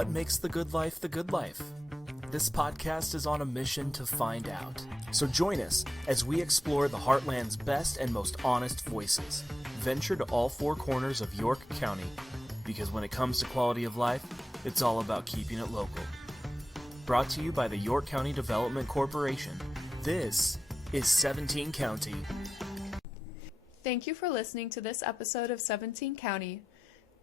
What makes the good life the good life? This podcast is on a mission to find out. So join us as we explore the Heartland's best and most honest voices. Venture to all four corners of York County, because when it comes to quality of life, it's all about keeping it local. Brought to you by the York County Development Corporation, this is 17 County. Thank you for listening to this episode of 17 County.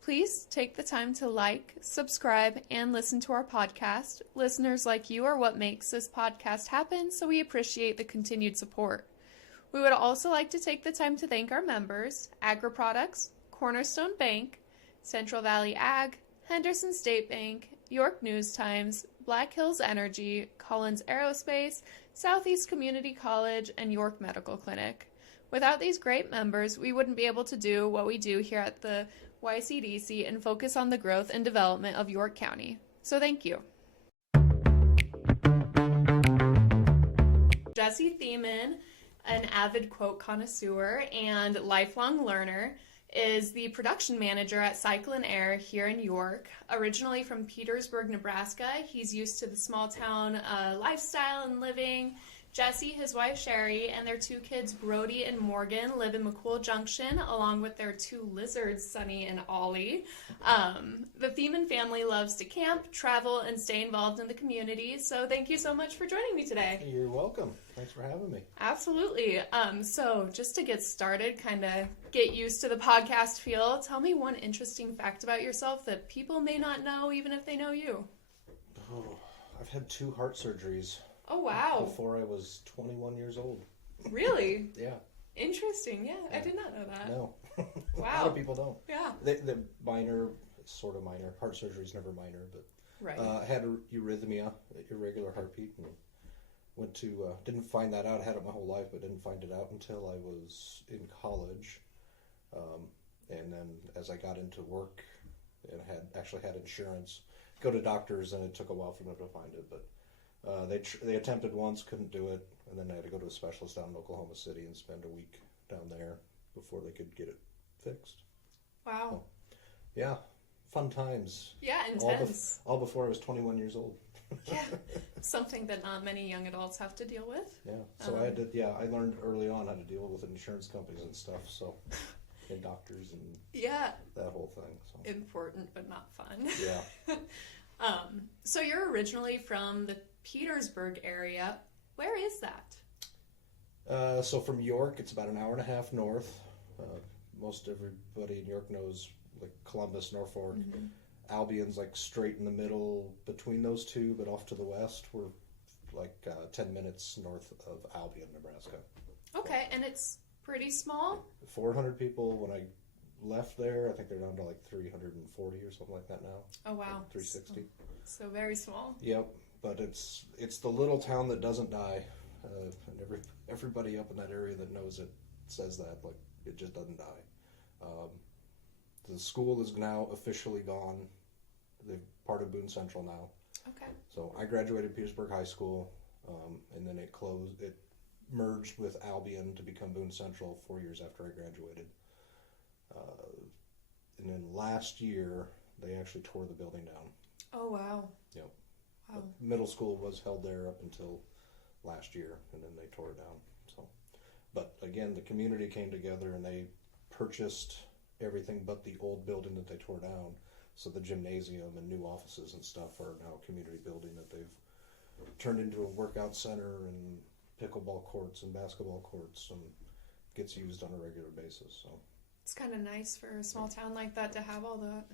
Please take the time to like, subscribe, and listen to our podcast. Listeners like you are what makes this podcast happen, so we appreciate the continued support. We would also like to take the time to thank our members, AgriProducts, Cornerstone Bank, Central Valley Ag, Henderson State Bank, York News Times, Black Hills Energy, Collins Aerospace, Southeast Community College, and York Medical Clinic. Without these great members, we wouldn't be able to do what we do here at the YCDC and focus on the growth and development of York County. So thank you. Jesse Thieman, an avid quote connoisseur and lifelong learner, is the production manager at Cyclonaire here in York. Originally from Petersburg, Nebraska, he's used to the small town lifestyle and living. Jesse, his wife Sherry, and their two kids Brody and Morgan live in McCool Junction, along with their two lizards, Sunny and Ollie. The Thieman family loves to camp, travel, and stay involved in the community, so thank you so much for joining me today. You're welcome. Thanks for having me. Absolutely. So just to get started, kind of get used to the podcast feel, tell me one interesting fact about yourself that people may not know, even if they know you. Oh, I've had 2 heart surgeries. Oh, wow. Before I was 21 years old. Really? Yeah. Interesting. Yeah, I did not know that. No. Wow. A lot of people don't. Yeah. The minor, sort of minor. Heart surgery is never minor, but right. I had a urrhythmia, irregular heartbeat, and went to, didn't find that out. I had it my whole life, but didn't find it out until I was in college. And then as I got into work and actually had insurance, go to doctors, and it took a while for them to find it, but they attempted once, couldn't do it, and then I had to go to a specialist down in Oklahoma City and spend a week down there before they could get it fixed. Wow. So, yeah, fun times. Yeah, intense. All before I was 21 years old. Yeah, something that not many young adults have to deal with. Yeah, so I learned early on how to deal with insurance companies and stuff, so, and doctors and that whole thing. So. Important, but not fun. Yeah. So you're originally from the Petersburg area. Where is that? So from York, it's about an hour and a half north. Most everybody in York knows, like Columbus, Norfolk. Mm-hmm. Albion's like straight in the middle between those two, but off to the west, we're like 10 minutes north of Albion, Nebraska. Okay, and it's pretty small? 400 people. When I left there, I think they're down to like 340 or something like that now. Oh, wow. Like 360. So very small. Yep, but it's the little town that doesn't die. And everybody up in that area that knows it says that, like, it just doesn't die. The school is now officially gone. They're part of Boone Central now. Okay. So I graduated Petersburg High School, and then it merged with Albion to become Boone Central 4 years after I graduated. And then last year, they actually tore the building down. Oh, wow. Yep. Wow. Middle school was held there up until last year, and then they tore it down. So, but again, the community came together and they purchased everything but the old building that they tore down. So the gymnasium and new offices and stuff are now a community building that they've turned into a workout center and pickleball courts and basketball courts, and gets used on a regular basis. So. It's kind of nice for a small town like that to have all that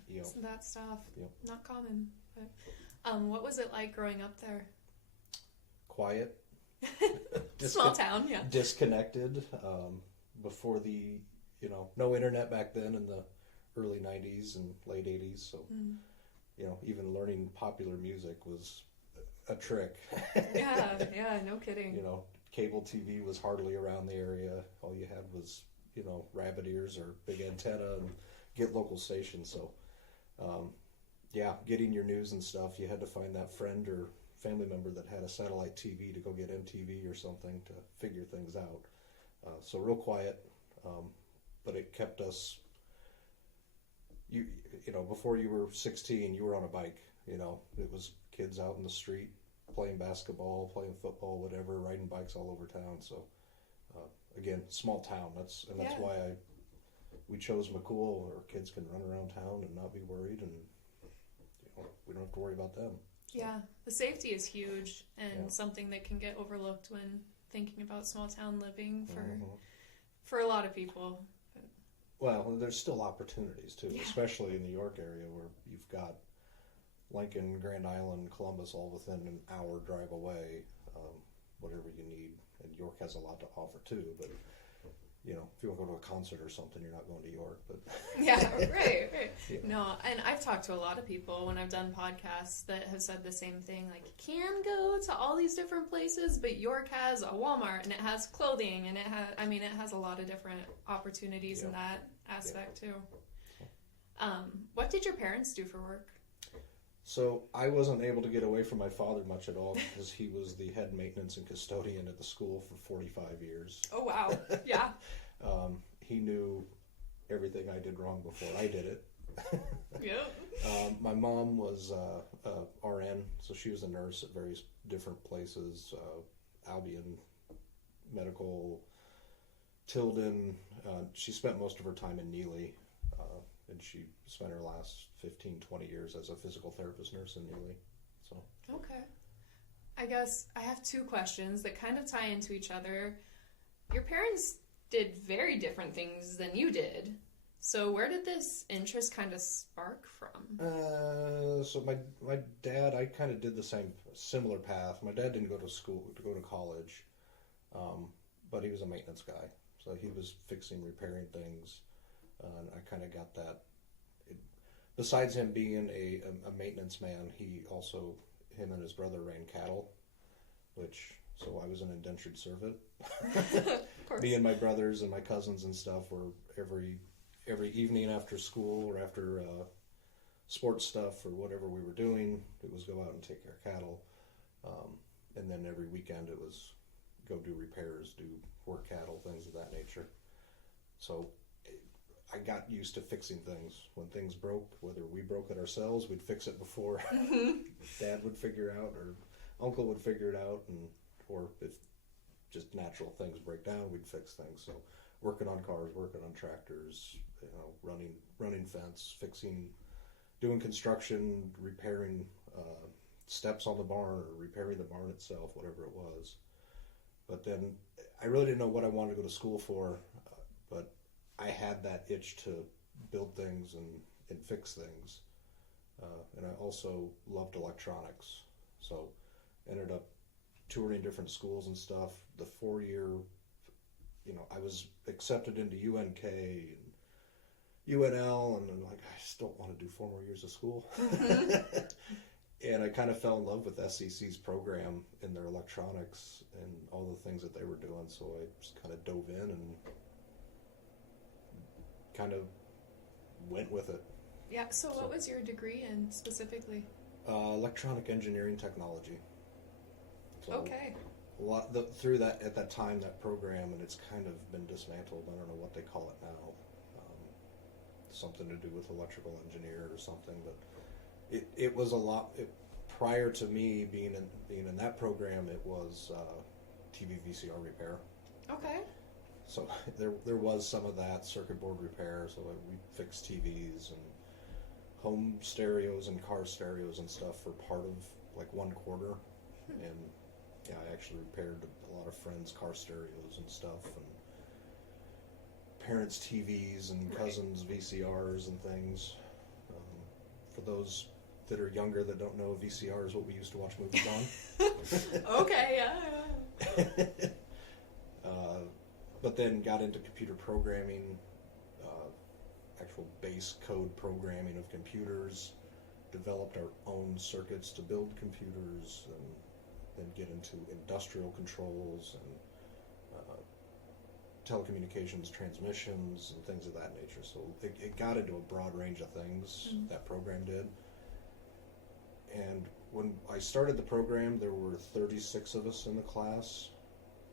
that stuff. Yep. Not common. But what was it like growing up there? Quiet. Small town, yeah. Disconnected. Before no internet back then in the early 90s and late 80s. So, even learning popular music was a trick. Yeah, no kidding. Cable TV was hardly around the area. All you had was rabbit ears or big antenna and get local stations. So, getting your news and stuff, you had to find that friend or family member that had a satellite TV to go get MTV or something to figure things out. So real quiet, but it kept us, before you were 16, you were on a bike You know, it was kids out in the street playing basketball, playing football, whatever, riding bikes all over town. So, again, small town. That's why we chose McCool, where kids can run around town and not be worried, and we don't have to worry about them. So. Yeah, the safety is huge and something that can get overlooked when thinking about small town living for a lot of people. Well, there's still opportunities too, especially in the York area where you've got Lincoln, Grand Island, Columbus all within an hour drive away, whatever you need. And York has a lot to offer too, but you know, if you want to go to a concert or something, you're not going to York. But yeah, right. Yeah. No, and I've talked to a lot of people when I've done podcasts that have said the same thing. Like, you can go to all these different places, but York has a Walmart, and it has clothing, and it has a lot of different opportunities in that aspect too. What did your parents do for work? So I wasn't able to get away from my father much at all because he was the head maintenance and custodian at the school for 45 years. Oh, wow. Yeah. He knew everything I did wrong before I did it. Yep. My mom was RN, so she was a nurse at various different places, Albion Medical, Tilden. She spent most of her time in Neely, and she spent her last 15, 20 years as a physical therapist nurse in Neely. So. Okay. I guess I have two questions that kind of tie into each other. Your parents did very different things than you did. So where did this interest kind of spark from? So my dad, I kind of did the similar path. My dad didn't go to college, but he was a maintenance guy. So he was repairing things, and I kind of got that. Besides him being a maintenance man, him and his brother ran cattle, so I was an indentured servant. Of course. Me and my brothers and my cousins and stuff were every evening after school or after sports stuff or whatever we were doing, it was go out and take care of cattle. And then every weekend it was go do repairs, do work cattle, things of that nature. So I got used to fixing things. When things broke, whether we broke it ourselves, we'd fix it before Dad would figure out or Uncle would figure it out, or if just natural things break down, we'd fix things. So working on cars, working on tractors, running fence, doing construction, repairing steps on the barn or repairing the barn itself, whatever it was. But then I really didn't know what I wanted to go to school for, but I had that itch to build things and fix things. And I also loved electronics. So ended up touring different schools and stuff. The 4-year, I was accepted into UNK and UNL, and I'm like, I just don't want to do 4 more years of school. And I kind of fell in love with SCC's program and their electronics and all the things that they were doing. So I just kind of dove in and kind of went with it. Yeah, so what was your degree in specifically? Electronic engineering technology. So okay. A lot through that at that time, that program, and it's kind of been dismantled. I don't know what they call it now. Something to do with electrical engineer or something, but it was a lot. Prior to me being in that program, it was TV VCR repair. Okay. So there was some of that circuit board repair. So we fixed TVs and home stereos and car stereos and stuff for part of like 1 quarter. And yeah, I actually repaired a lot of friends' car stereos and stuff, and parents' TVs and cousins' VCRs and things. For those that are younger that don't know, VCR is what we used to watch movies on. Okay, yeah. But then got into computer programming, actual base code programming of computers, developed our own circuits to build computers, and then get into industrial controls and telecommunications, transmissions, and things of that nature. So it got into a broad range of things, that program did. And when I started the program, there were 36 of us in the class.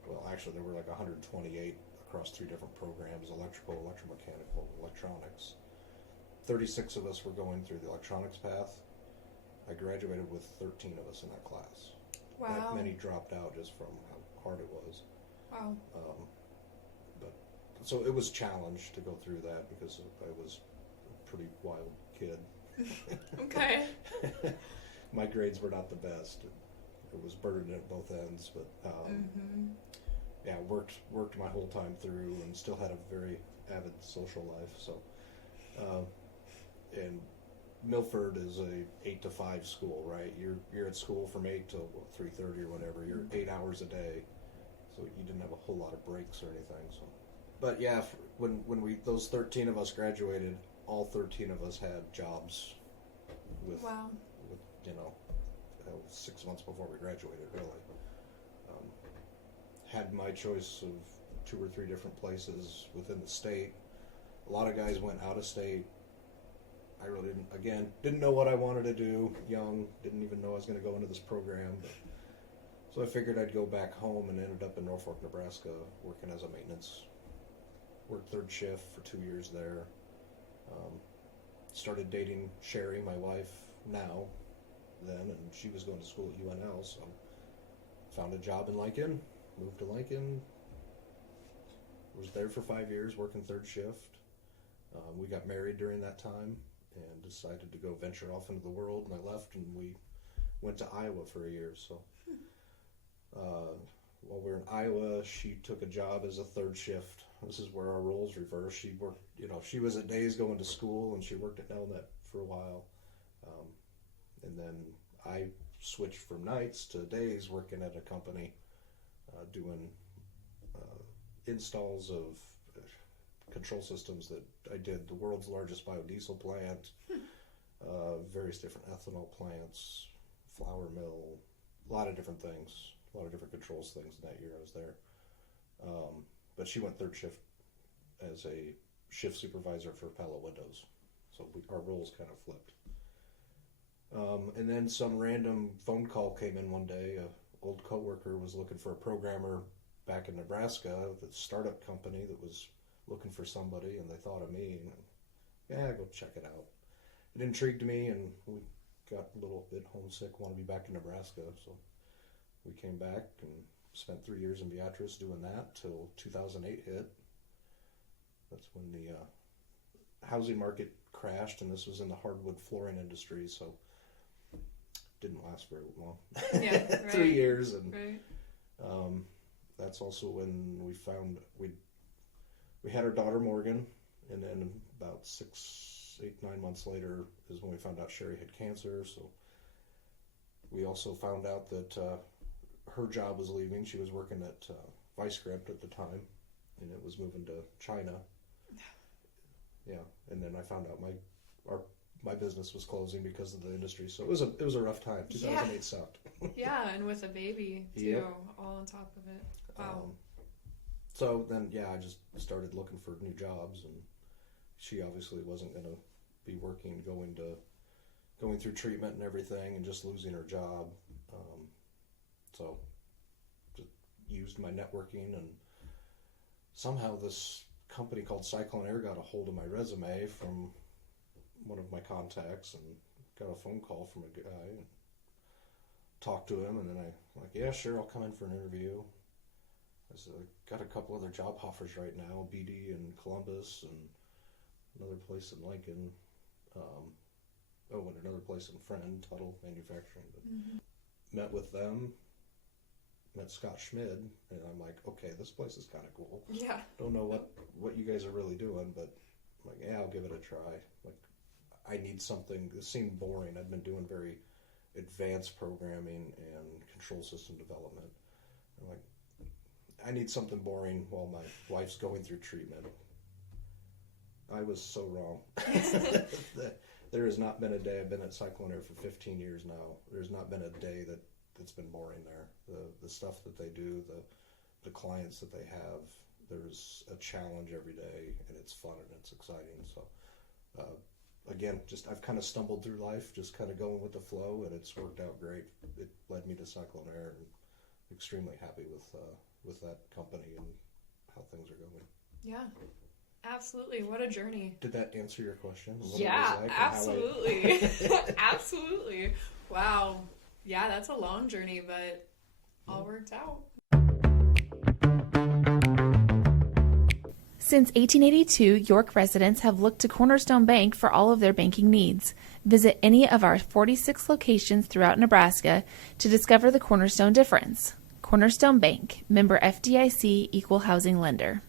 Well, actually, there were like 128 across 3 different programs: electrical, electromechanical, electronics. 36 of us were going through the electronics path. I graduated with 13 of us in that class. Wow. That many dropped out just from how hard it was. Wow. But so it was a challenge to go through that because I was a pretty wild kid. Okay. My grades were not the best. It was burdened at both ends, but yeah, worked my whole time through and still had a very avid social life. So, and Milford is a 8 to 5 school, right? You're at school from 8 till 3:30 or whatever. You're 8 hours a day, so you didn't have a whole lot of breaks or anything. So, but yeah, when those 13 of us graduated, all 13 of us had jobs with 6 months before we graduated, really. Had my choice of 2 or 3 different places within the state. A lot of guys went out of state. I really didn't know what I wanted to do. Young, didn't even know I was going to go into this program. So I figured I'd go back home and ended up in Norfolk, Nebraska, working as a maintenance. Worked third shift for 2 years there. Started dating Sherry, my wife now, then, and she was going to school at UNL, so found a job in Lincoln, moved to Lincoln, was there for 5 years working third shift. We got married during that time and decided to go venture off into the world, and I left and we went to Iowa for a year. So while we were in Iowa, she took a job as a third shift. This is where our roles reversed. She worked, she was at days going to school, and she worked at Nelnet for a while. And then I switched from nights to days working at a company doing installs of control systems that I did the world's largest biodiesel plant, various different ethanol plants, flour mill, a lot of different things, a lot of different controls things in that year I was there. But she went third shift as a shift supervisor for Palo Windows. So our roles kind of flipped. And then some random phone call came in one day. An old coworker was looking for a programmer back in Nebraska, the startup company that was looking for somebody, and they thought of me. And go check it out. It intrigued me, and we got a little bit homesick, want to be back in Nebraska. So we came back and spent 3 years in Beatrice doing that till 2008 hit. That's when the housing market crashed, and this was in the hardwood flooring industry, so didn't last very long. Yeah, right. 3 years, and right. That's also when we found we had our daughter Morgan, and then about 6, 8, 9 months later is when we found out Sherry had cancer. So we also found out that her job was leaving. She was working at Vicescript at the time, and it was moving to China. Yeah, and then I found out my business was closing because of the industry. So it was a rough time. 2008 sucked. Yeah, and with a baby too, yep. All on top of it. Wow. So then, I just started looking for new jobs, and she obviously wasn't going to be working, going through treatment and everything, and just losing her job. So just used my networking, and somehow this company called Cyclonaire got a hold of my resume from one of my contacts, and got a phone call from a guy, and talked to him, and then I'm like, yeah, sure, I'll come in for an interview. I said, I got a couple other job offers right now, BD in Columbus, and another place in Lincoln, and another place in Friend, Tuttle Manufacturing. But met with them, met Scott Schmid, and I'm like, okay, this place is kind of cool. Yeah. Don't know what you guys are really doing, but I'm like, yeah, I'll give it a try. Like, I need something. It seemed boring. I'd been doing very advanced programming and control system development. I'm like, I need something boring while my wife's going through treatment. I was so wrong. There has not been a day. I've been at Cyclonaire for 15 years now. There's not been a day that's been boring there. The stuff that they do, the clients that they have, there's a challenge every day, and it's fun and it's exciting. So again, I've kind of stumbled through life, just kind of going with the flow, and it's worked out great. It led me to Cyclonaire, and I'm extremely happy with that company and how things are going. Yeah. Absolutely. What a journey. Did that answer your question? Yeah, absolutely. Absolutely. Wow. Yeah, that's a long journey, but all worked out. Since 1882, York residents have looked to Cornerstone Bank for all of their banking needs. Visit any of our 46 locations throughout Nebraska to discover the Cornerstone difference. Cornerstone Bank, member FDIC, equal housing lender.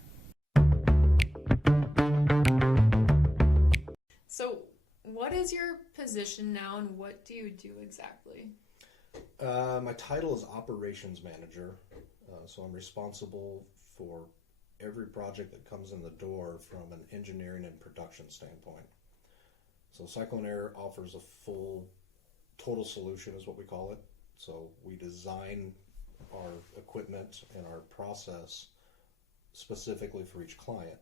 So, what is your position now and what do you do exactly? My title is Operations Manager, so I'm responsible for every project that comes in the door from an engineering and production standpoint. So Cyclonaire offers a full total solution is what we call it. So we design our equipment and our process specifically for each client.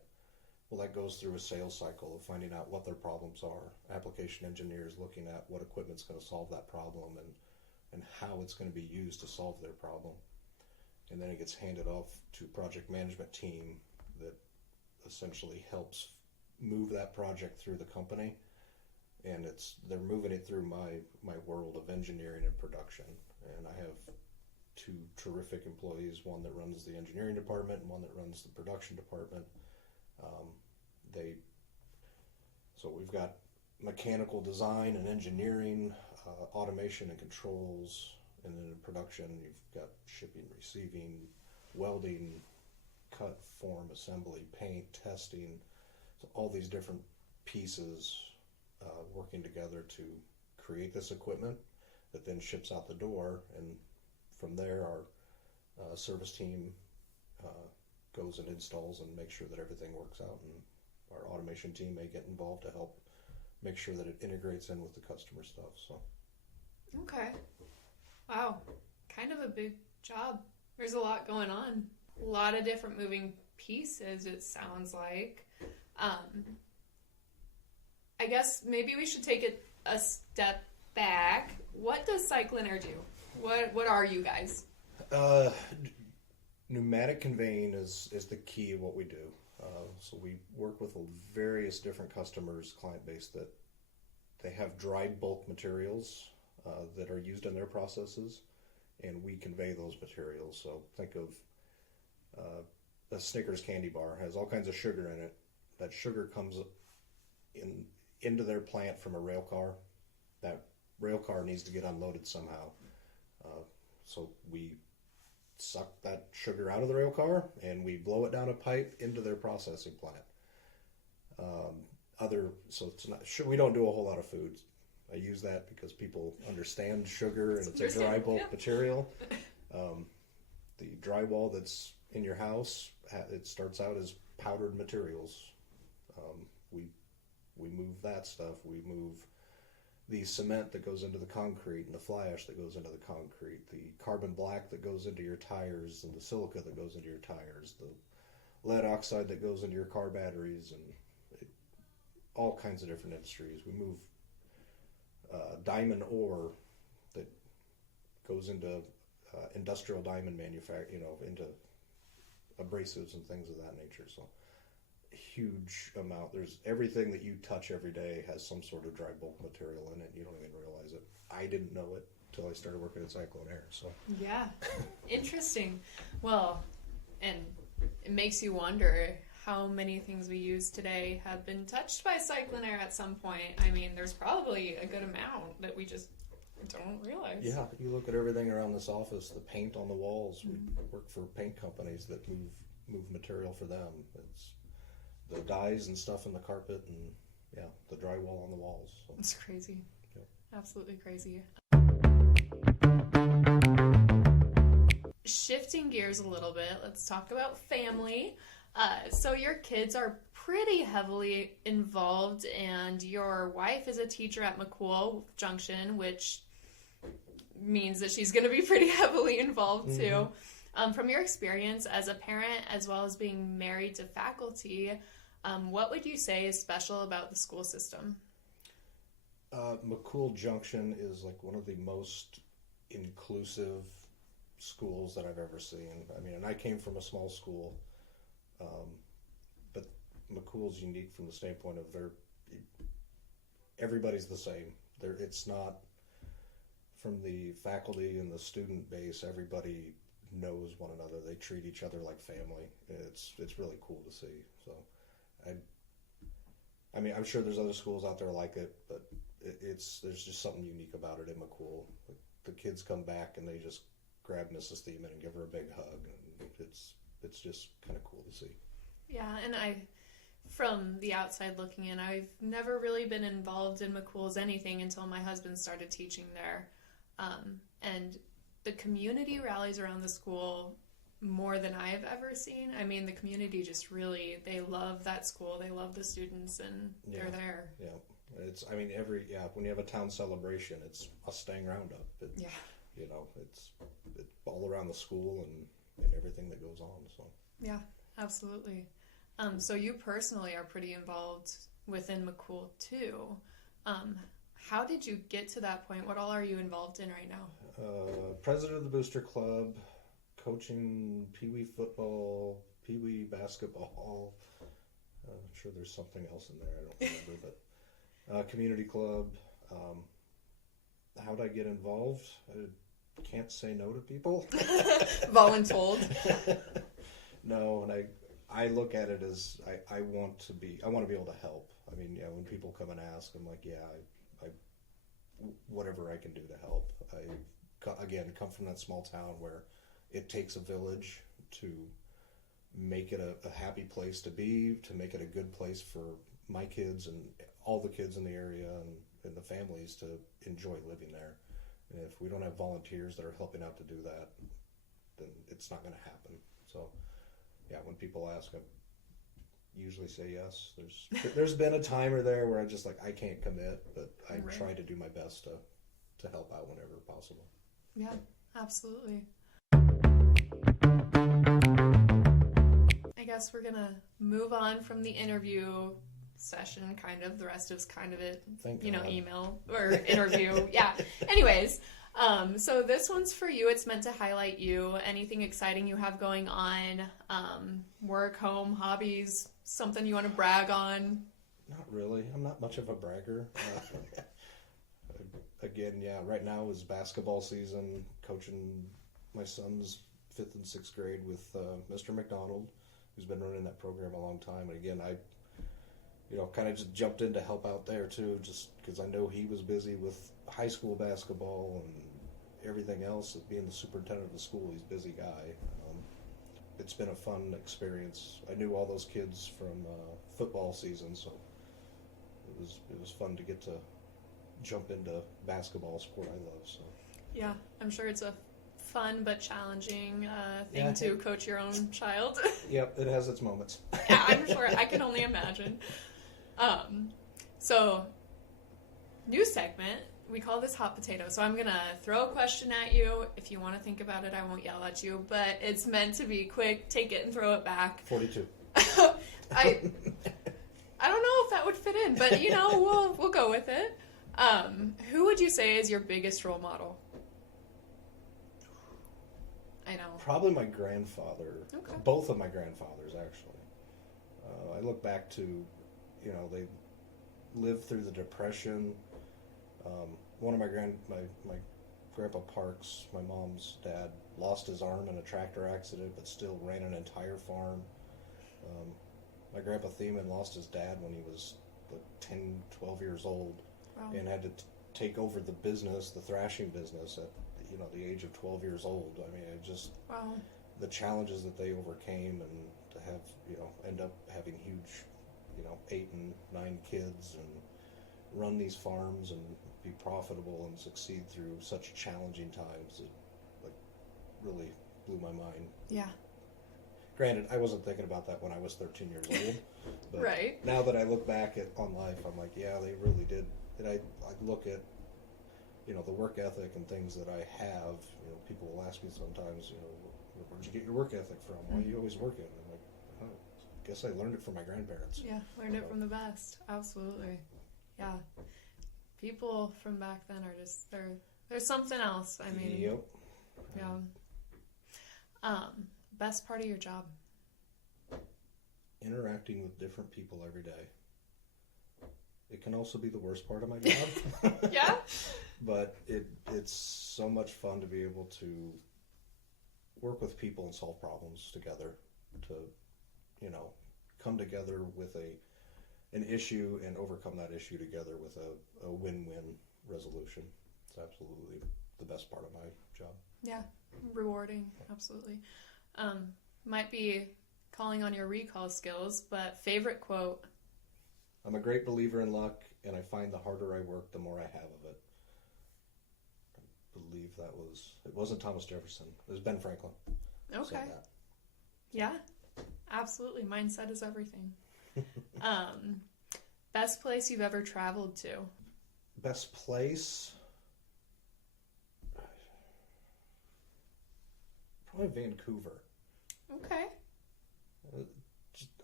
Well, that goes through a sales cycle of finding out what their problems are. Application engineers looking at what equipment's going to solve that problem and how it's going to be used to solve their problem. And then it gets handed off to a project management team that essentially helps move that project through the company. And they're moving it through my world of engineering and production. And I have two terrific employees, one that runs the engineering department and one that runs the production department. So we've got mechanical design and engineering, automation and controls, and then in production you've got shipping, receiving, welding, cut, form, assembly, paint, testing. So all these different pieces working together to create this equipment that then ships out the door, and from there our service team goes and installs and makes sure that everything works out, and our automation team may get involved to help make sure that it integrates in with the customer stuff. So Okay. Wow. Kind of a big job. There's a lot going on. A lot of different moving pieces, it sounds like. I guess maybe we should take it a step back. What does Cyclonaire do? What are you guys? Pneumatic conveying is the key of what we do. So we work with various different customers, client base, that they have dried bulk materials that are used in their processes, and we convey those materials. So think of a Snickers candy bar, has all kinds of sugar in it. That sugar comes into their plant from a rail car. That rail car needs to get unloaded somehow. So we suck that sugar out of the rail car and we blow it down a pipe into their processing plant. So it's not, we don't do a whole lot of food. I use that because people understand sugar and it's a dry bulk material. The drywall that's in your house, it starts out as powdered materials. We move that stuff. We move the cement that goes into the concrete and the fly ash that goes into the concrete, the carbon black that goes into your tires and the silica that goes into your tires, the lead oxide that goes into your car batteries, and all kinds of different industries. We move diamond ore that goes into industrial diamond manufacturing, into abrasives and things of that nature. So huge amount. There's everything that you touch every day has some sort of dry bulk material in it. You don't even realize it. I didn't know it till I started working at Cyclonaire. So yeah, interesting. Well, and it makes you wonder how many things we use today have been touched by Cyclonaire at some point. I mean, there's probably a good amount that we just don't realize. Yeah, you look at everything around this office, the paint on the walls. We work for paint companies that move material for them. It's the dyes and stuff in the carpet, and yeah, the drywall on the walls. So. It's crazy. Yep. Absolutely crazy. Shifting gears a little bit, let's talk about family. So your kids are pretty heavily involved, and your wife is a teacher at McCool Junction, which means that she's going to be pretty heavily involved too. From your experience as a parent, as well as being married to faculty, what would you say is special about the school system? McCool Junction is like one of the most inclusive schools that I've ever seen. I mean, and I came from a small school, but McCool's unique from the standpoint of everybody's the same. It's not from the faculty and the student base. Everybody knows one another. They treat each other like family. It's really cool to see. So, I mean, I'm sure there's other schools out there like it, but there's just something unique about it in McCool. The kids come back and they just grab Mrs. Thieman and give her a big hug, and it's just kind of cool to see. Yeah, and from the outside looking in, I've never really been involved in McCool's anything until my husband started teaching there. And the community rallies around the school more than I've ever seen. I mean, the community just really, they love that school. They love the students, and they're there. Yeah. When you have a town celebration, it's Mustang Roundup. It's all around the school and everything that goes on. So. Yeah, absolutely. So you personally are pretty involved within McCool too. How did you get to that point? What all are you involved in right now? President of the Booster Club, coaching Pee-wee football, Pee-wee basketball. I'm sure there's something else in there I don't remember, but community club. How'd I get involved? I can't say no to people. Voluntold. No, and I look at it as I want to be able to help. I mean, when people come and ask, I'm like, I whatever I can do to help. I, again, come from that small town where it takes a village to make it a happy place to be, to make it a good place for my kids and all the kids in the area and the families to enjoy living there. And if we don't have volunteers that are helping out to do that, then it's not going to happen. So, when people ask, I usually say yes. There's been a timer there where I can't commit, but I try to do my best to help out whenever possible. Yeah, absolutely. I guess we're gonna move on from the interview session, kind of. The rest is kind of it, email or interview. Yeah. Anyways, so this one's for you. It's meant to highlight you. Anything exciting you have going on, work, home, hobbies, something you want to brag on? Not really. I'm not much of a bragger. Again, right now is basketball season, coaching my son's 5th and 6th grade with Mr. McDonald, who's been running that program a long time. And again, I kind of just jumped in to help out there too, just because I know he was busy with high school basketball and everything else. Being the superintendent of the school, he's a busy guy. It's been a fun experience. I knew all those kids from football season, so it was fun to get to jump into basketball, sport I love. So yeah, I'm sure it's a fun but challenging thing to coach your own child. Yep, it has its moments. Yeah, I'm sure. I can only imagine. So, new segment. We call this Hot Potato. So I'm going to throw a question at you. If you want to think about it, I won't yell at you. But it's meant to be quick. Take it and throw it back. 42. I don't know if that would fit in, but, we'll go with it. Who would you say is your biggest role model? I know. Probably my grandfather. Okay. Both of my grandfathers, actually. I look back to, they lived through the Depression. One of my grandpa Parks, my mom's dad, lost his arm in a tractor accident, but still ran an entire farm. My grandpa Thieman lost his dad when he was 10, 12 years old. Wow. And had to take over the business, the thrashing business, at the age of 12 years old. I mean, wow. The challenges that they overcame, and to have end up having huge 8 and 9 kids and run these farms and be profitable and succeed through such challenging times, it really blew my mind. Yeah. Granted, I wasn't thinking about that when I was 13 years old. But right. Now that I look back on life, I'm like, yeah, they really did. And I look at, the work ethic and things that I have. People will ask me sometimes, where'd you get your work ethic from? Why are you always working? I'm like, I guess I learned it from my grandparents. Yeah, learned it from the best. Absolutely. Yeah. People from back then are just, there's something else. I mean. Yep. Yeah. Best part of your job? interacting with different people every day. It can also be the worst part of my job. Yeah. But it's so much fun to be able to work with people and solve problems together, to, you know, come together with an issue and overcome that issue together with a win-win resolution. It's absolutely the best part of my job. Yeah, rewarding, absolutely. Might be calling on your recall skills, but favorite quote? I'm a great believer in luck, and I find the harder I work, the more I have of it. I believe it wasn't Thomas Jefferson, it was Ben Franklin. Okay. Said that. Yeah, absolutely. Mindset is everything. Best place you've ever traveled to? Best place? Probably Vancouver. Okay.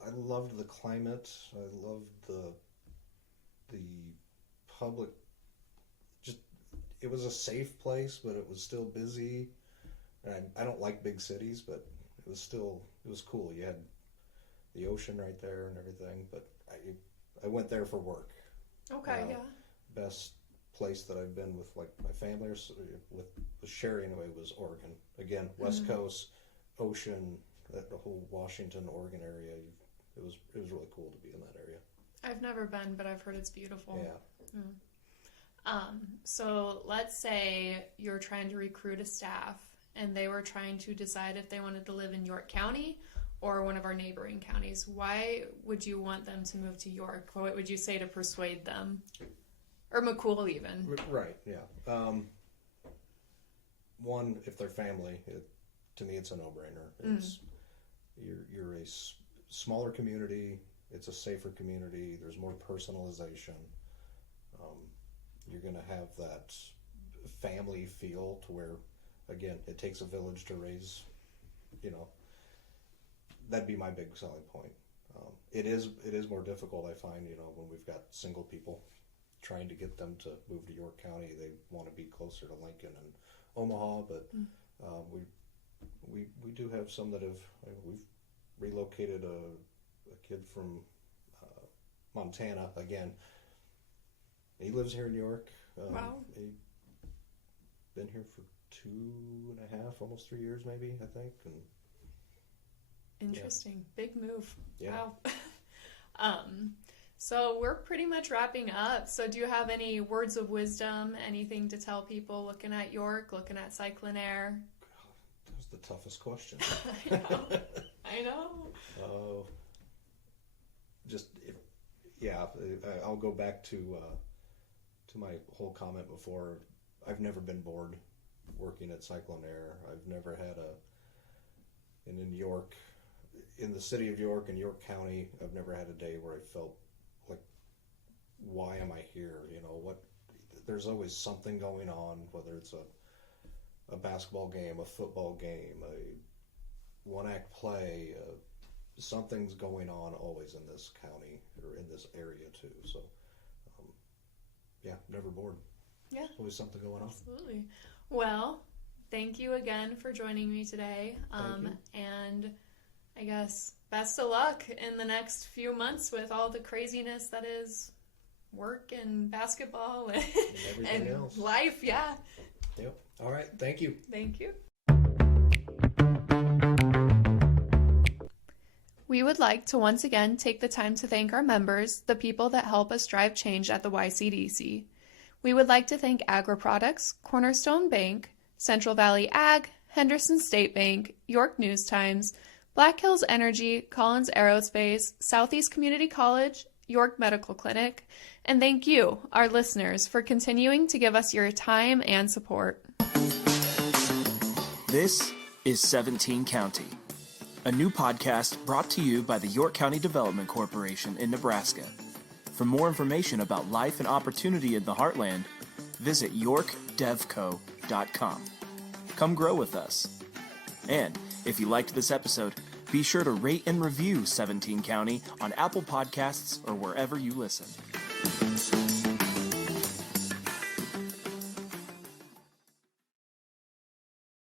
I loved the climate. I loved the public. Just, it was a safe place, but it was still busy. And I don't like big cities, but it was cool. You had the ocean right there and everything. But I went there for work. Okay, yeah. Best place that I've been with, like, my family, or with Sherry anyway, was Oregon. Again, West Coast, ocean, that the whole Washington, Oregon area. It was really cool to be in that area. I've never been, but I've heard it's beautiful. Yeah. So let's say you're trying to recruit a staff and they were trying to decide if they wanted to live in York County or one of our neighboring counties. Why would you want them to move to York? What would you say to persuade them? Or McCool even. Right, yeah. One, if they're family, to me it's a no-brainer. You're a smaller community, it's a safer community, there's more personalization. You're going to have that family feel to where, again, it takes a village to raise, you know, that'd be my big selling point. It is more difficult, I find, you know, when we've got single people trying to get them to move to York County. They want to be closer to Lincoln and Omaha, but we do have some that we've relocated a kid from Montana again. He lives here in New York. Wow. He's been here for 2.5, almost 3 years maybe, I think. And interesting. Yeah. Big move. Yeah. Wow. So we're pretty much wrapping up. So do you have any words of wisdom, anything to tell people looking at York, looking at Cyclonaire? That was the toughest question. I know. I'll go back to my whole comment before. I've never been bored working at Cyclonaire. I've never had and in York, in the city of York and York County, I've never had a day where I felt like, why am I here? You know, there's always something going on, whether it's a basketball game, a football game, a one-act play, something's going on always in this county or in this area too. So, never bored. Yeah. Always something going on. Absolutely. Well, thank you again for joining me today. Thank you. And I guess best of luck in the next few months with all the craziness that is work and basketball and everything else. Life. Yeah. Yep. All right. Thank you. Thank you. We would like to once again take the time to thank our members, the people that help us drive change at the YCDC. We would like to thank Agri Products, Cornerstone Bank, Central Valley Ag, Henderson State Bank, York News Times, Black Hills Energy, Collins Aerospace, Southeast Community College, York Medical Clinic, and thank you, our listeners, for continuing to give us your time and support. This is 17 County, a new podcast brought to you by the York County Development Corporation in Nebraska. For more information about life and opportunity in the Heartland, visit yorkdevco.com. Come grow with us. And if you liked this episode, be sure to rate and review 17 County on Apple Podcasts or wherever you listen.